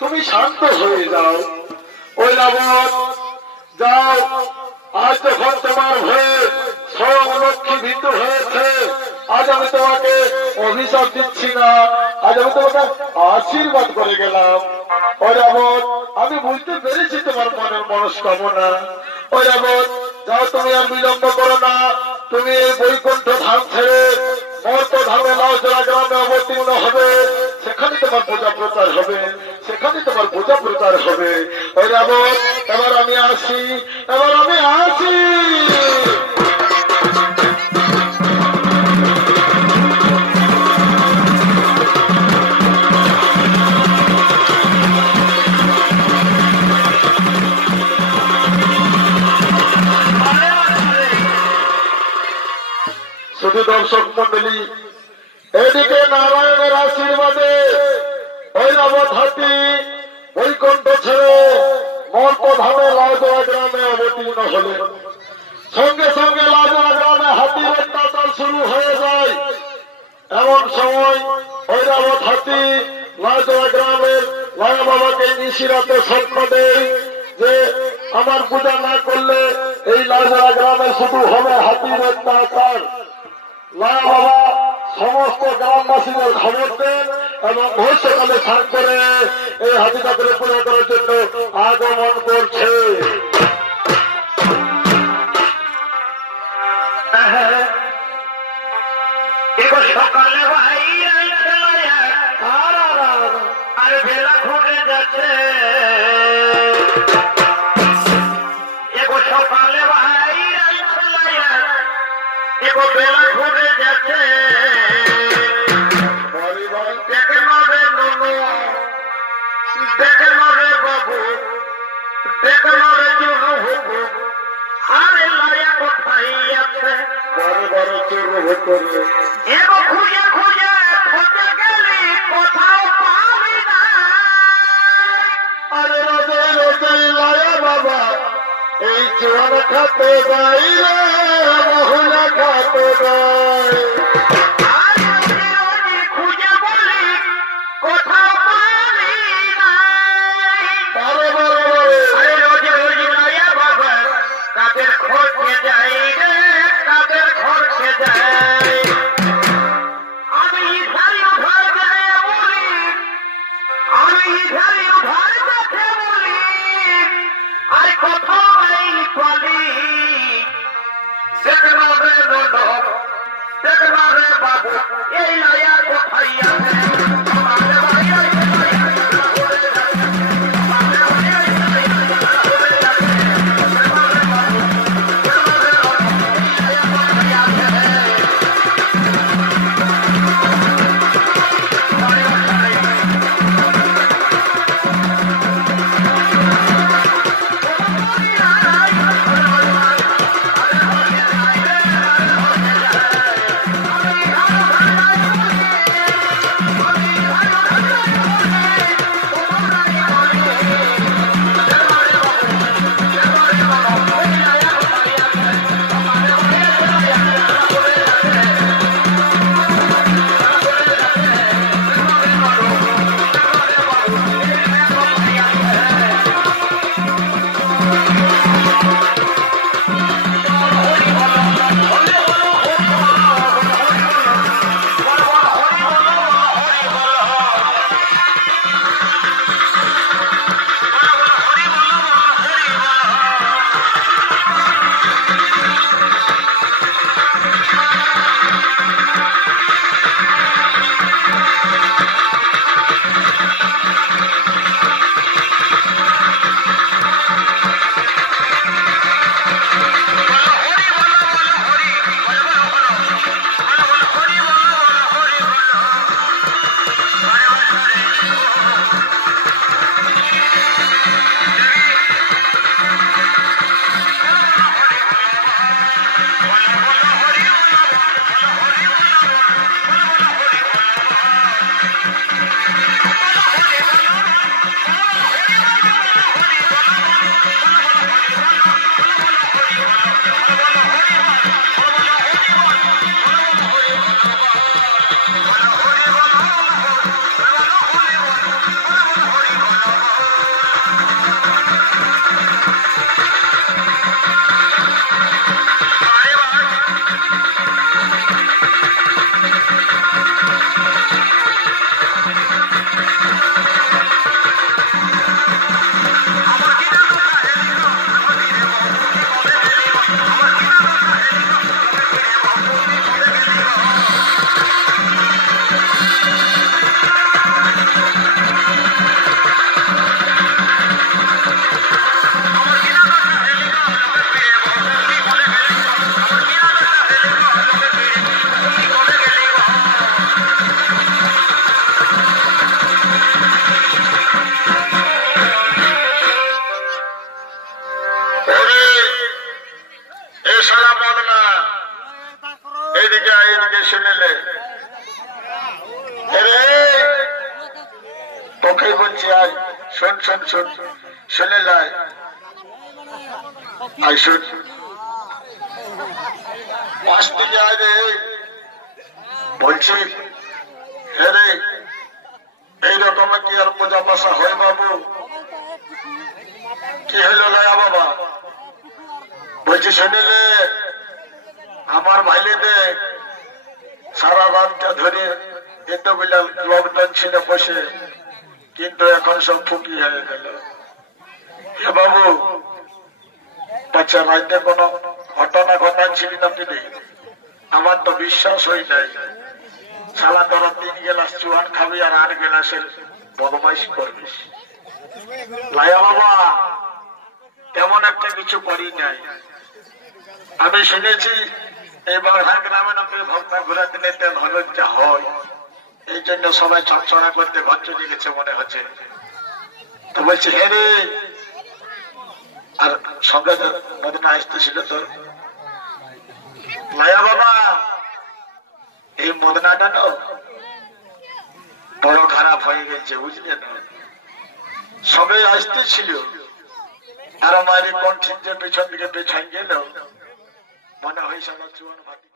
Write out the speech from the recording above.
তুমি শান্ত হয়ে যাও। ওই রাবণ যাও, আজ যখন তোমার ভয়ে স্বয়ং লক্ষ্মী ভীত হয়েছে, আজ আমি তোমাকে অভিশাপ দিচ্ছি না, আজ আমি তোমাকে আশীর্বাদ করে গেলাম। ওই রাবণ, আমি বুঝতে পেরেছি তোমার মনের মনস্কামনা। ওই রাবণ যাও, তুমি আর বিলম্ব করো না, তুমি এই বৈকুণ্ঠ ধাম ছেড়ে মর্ত ধামে লাউজলা গ্রামে অবতীর্ণ হবে, সেখানে তোমার পূজা প্রচার হবে, সেখানে তোমার পূজা প্রচার হবে। ওই রাবণ, এবার আমি আসি, এবার আমি আসি। শুধু দর্শক মন্ডলী, এদিকে নারায়ণের আশীর্বাদে ঐরাবত হাতি বৈকুণ্ঠ ছেড়ে মর্ত ধামে লাউজলা গ্রামে অবতীর্ণ হলেন। সঙ্গে সঙ্গে লাউজলা গ্রামে হাতির অত্যাচার শুরু হয়ে যায়। এমন সময় ঐরাবত হাতি লাউজলা গ্রামের লায়া বাবাকে নিশিরাতে স্বপ্ন দেয় যে আমার পূজা না করলে এই লাউজলা গ্রামে শুধু হবে হাতির অত্যাচার। লায়া বাবা সমস্ত গ্রামবাসীদের খবর দেন এবং ভবিষ্যৎকালে স্নান করে এই হাতিটাকে পূজা করার জন্য আগমন করছে। সকালে আর বেলা ঘুরে যাচ্ছে, সকালে বেলা ঘুরে যাচ্ছে। দেখে নবে ননু, দেখে নবে বাবু, দেখে নবে চুরু হুবু, আরে লায়া কোথায় আছে বড় বড় চুরু করে এগো খুঁজে খুঁজে খোঁজে গেলি কোথাও পাবি না। আরে রোদে রোদে লায়া বাবা এই চুয়ার খাতে যাই রে, মহুলা খাতে যাই। খুঁজে বলি কোথাও পাবি না। রোজ রোজ লায়া বাবা কাদের খোঁজে যাই রে, কাদের খোঁজে যাই। আমি ইধারি উধার যায় বলি, আমি ইধারি উধার দেখে বলি, আর কোথাও নেই পালি। দেখনা রে নন্দ, দেখনা রে বলছি হে রে এইরকম কি আর পূজা পাশা হয় বাবু? কি হইলো লায়া বাবা? বলছি শুনিলে আমার ভাইলেতে সারা রাতটা ধরে এতগুলা লকডাউন ছিল বসে, কিন্তু এখন সব ফুকি হয়ে গেল। হে বাবু, বাচ্চা রাইতে কোন ঘটনা ঘটাচ্ছিল না তিনি? আমার তো বিশ্বাস হই নাই। সালা তোরা 3 গ্লাস চুয়ান খাবি আর 8 গ্লাসের বদমাইশ করবিস। লায়া বাবা, তেমন একটা কিছু করি নাই। আমি শুনেছি এবার গ্রামে নাকি ভক্তা ঘোরাতে নিতে ভগবতটা হয়, এই জন্য সবাই চড়চড়া করতে ঘর চলে গেছে মনে হচ্ছে। তো বলছি হে রে, আর সঙ্গে মদনা আসতেছিল তো। লায়া বাবা, এই মদনাটা না বড় খারাপ হয়ে গেছে, বুঝলে না? সবাই আসতেছিল আর আমার কোন ঠিক যে পেছন দিকে পেছাই গেল, মনে হয় সবার চুয়ান ভাতি।